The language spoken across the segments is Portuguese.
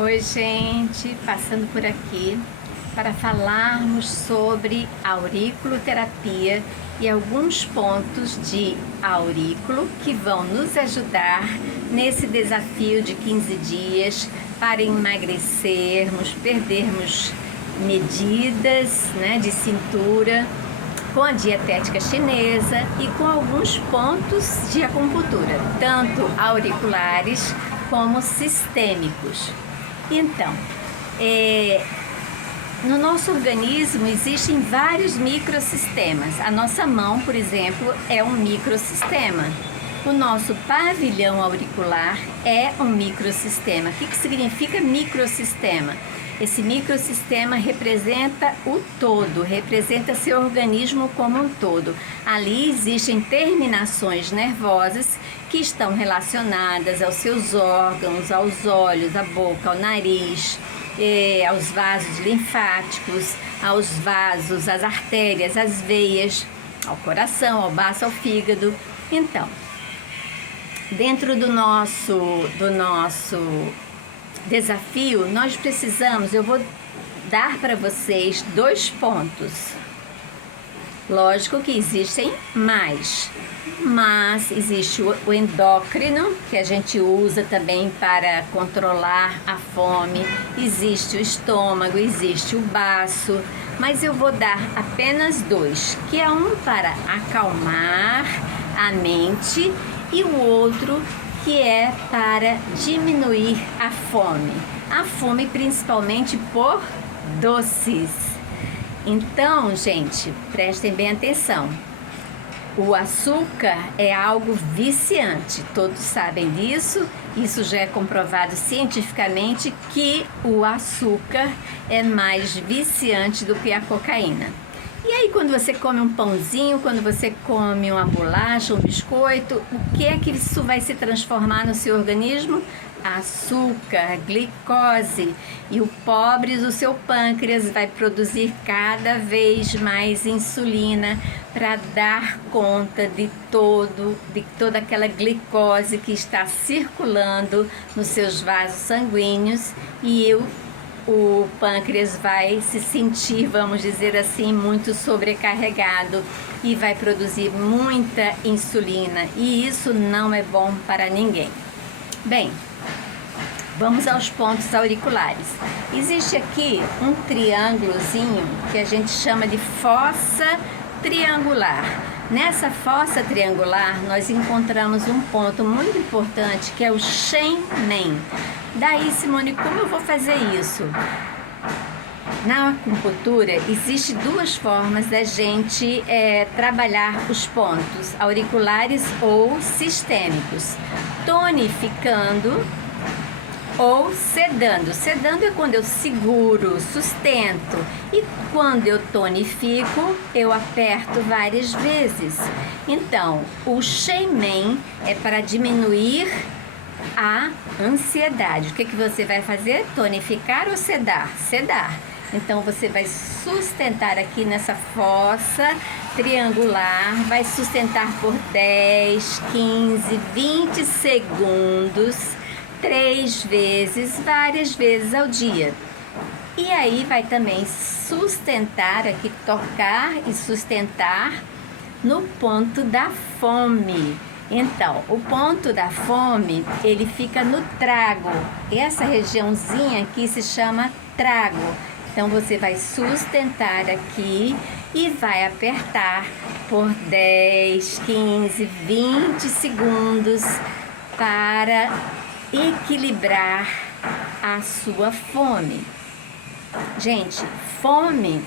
Oi, gente, passando por aqui para falarmos sobre auriculoterapia e alguns pontos de aurículo que vão nos ajudar nesse desafio de 15 dias para emagrecermos, perdermos medidas, de cintura com a dietética chinesa e com alguns pontos de acupuntura, tanto auriculares como sistêmicos. Então, no nosso organismo existem vários microsistemas. A nossa mão, por exemplo, é um microsistema. O nosso pavilhão auricular é um microsistema. O que significa microsistema? Esse microsistema representa o todo, representa seu organismo como um todo. Ali existem terminações nervosas que estão relacionadas aos seus órgãos, aos olhos, à boca, ao nariz, aos vasos linfáticos, aos vasos, às artérias, às veias, ao coração, ao baço, ao fígado. Então, dentro do nosso desafio, nós precisamos, eu vou dar para vocês 2 pontos. Lógico que existem mais, mas existe o endócrino, que a gente usa também para controlar a fome, existe o estômago, existe o baço, mas eu vou dar apenas 2, que é um para acalmar a mente e o outro que é para diminuir a fome principalmente por doces. Então, gente, prestem bem atenção. O açúcar é algo viciante, todos sabem disso, isso já é comprovado cientificamente que o açúcar é mais viciante do que a cocaína. E aí, quando você come um pãozinho, quando você come uma bolacha, um biscoito, o que é que isso vai se transformar no seu organismo? Açúcar, glicose. E o pobre do seu pâncreas vai produzir cada vez mais insulina para dar conta de toda aquela glicose que está circulando nos seus vasos sanguíneos e o pâncreas vai se sentir, vamos dizer assim, muito sobrecarregado e vai produzir muita insulina e isso não é bom para ninguém. Bem, vamos aos pontos auriculares. Existe aqui um triângulozinho que a gente chama de fossa triangular. Nessa fossa triangular nós encontramos um ponto muito importante que é o Shen-Men. Daí, Simone, como eu vou fazer isso? Na acupuntura, existem 2 formas da gente trabalhar os pontos auriculares ou sistêmicos. Tonificando ou sedando. Sedando é quando eu seguro, sustento. E quando eu tonifico, eu aperto várias vezes. Então, o Shen-Men é para diminuir a ansiedade. O que você vai fazer? Tonificar ou sedar? Sedar. Então, você vai sustentar aqui nessa fossa triangular, vai sustentar por 10, 15, 20 segundos, 3 vezes, várias vezes ao dia. E aí vai também sustentar aqui, tocar e sustentar no ponto da fome. Então, o ponto da fome, ele fica no trago. Essa regiãozinha aqui se chama trago. Então, você vai sustentar aqui e vai apertar por 10, 15, 20 segundos para equilibrar a sua fome. Gente, fome,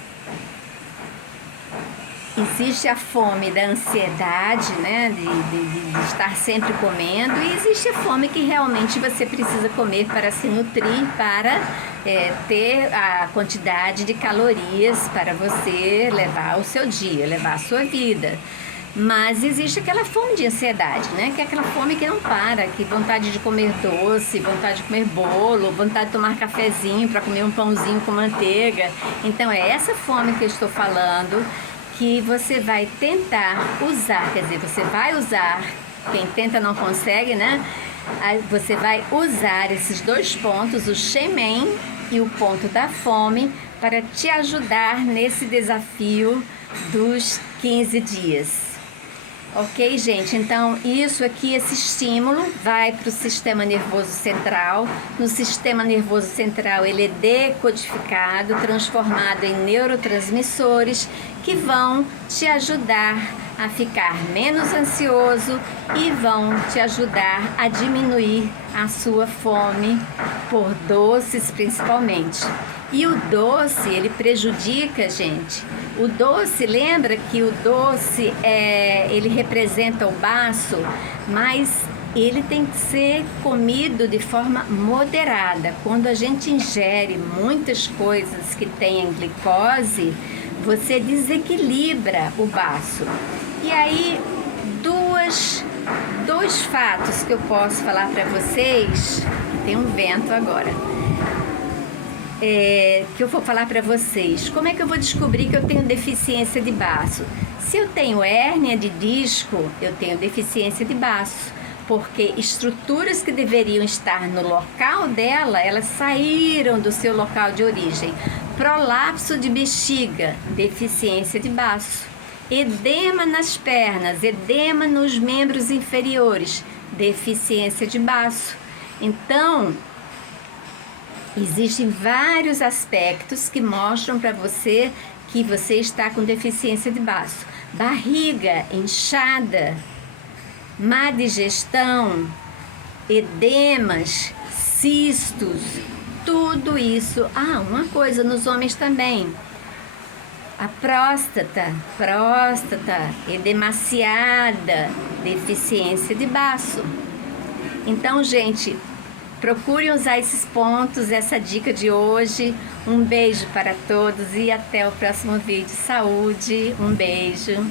existe a fome da ansiedade, de estar sempre comendo, e existe a fome que realmente você precisa comer para se nutrir, para ter a quantidade de calorias para você levar o seu dia, levar a sua vida. Mas existe aquela fome de ansiedade, que é aquela fome que não para, que vontade de comer doce, vontade de comer bolo, vontade de tomar cafezinho para comer um pãozinho com manteiga. Então é essa fome que eu estou falando, que você vai tentar usar, quer dizer, você vai usar, quem tenta não consegue, Aí você vai usar esses 2 pontos, o Shemen e o ponto da fome, para te ajudar nesse desafio dos 15 dias. Ok, gente? Então, isso aqui, esse estímulo vai para o sistema nervoso central. No sistema nervoso central, ele é decodificado, transformado em neurotransmissores que vão te ajudar a ficar menos ansioso e vão te ajudar a diminuir a sua fome por doces, principalmente. E o doce, ele prejudica, gente. O doce, lembra que o doce ele representa o baço, mas ele tem que ser comido de forma moderada. Quando a gente ingere muitas coisas que têm glicose, você desequilibra o baço. E aí, dois fatos que eu posso falar para vocês, tem um vento agora, que eu vou falar para vocês. Como é que eu vou descobrir que eu tenho deficiência de baço? Se eu tenho hérnia de disco, eu tenho deficiência de baço, porque estruturas que deveriam estar no local dela, elas saíram do seu local de origem. Prolapso de bexiga, deficiência de baço. Edema nas pernas, edema nos membros inferiores, deficiência de baço. Então, existem vários aspectos que mostram para você que você está com deficiência de baço. Barriga inchada, má digestão, edemas, cistos, tudo isso. Ah, uma coisa nos homens também. A próstata edemaciada, deficiência de baço. Então, gente, procurem usar esses pontos, essa dica de hoje. Um beijo para todos e até o próximo vídeo. Saúde, um beijo.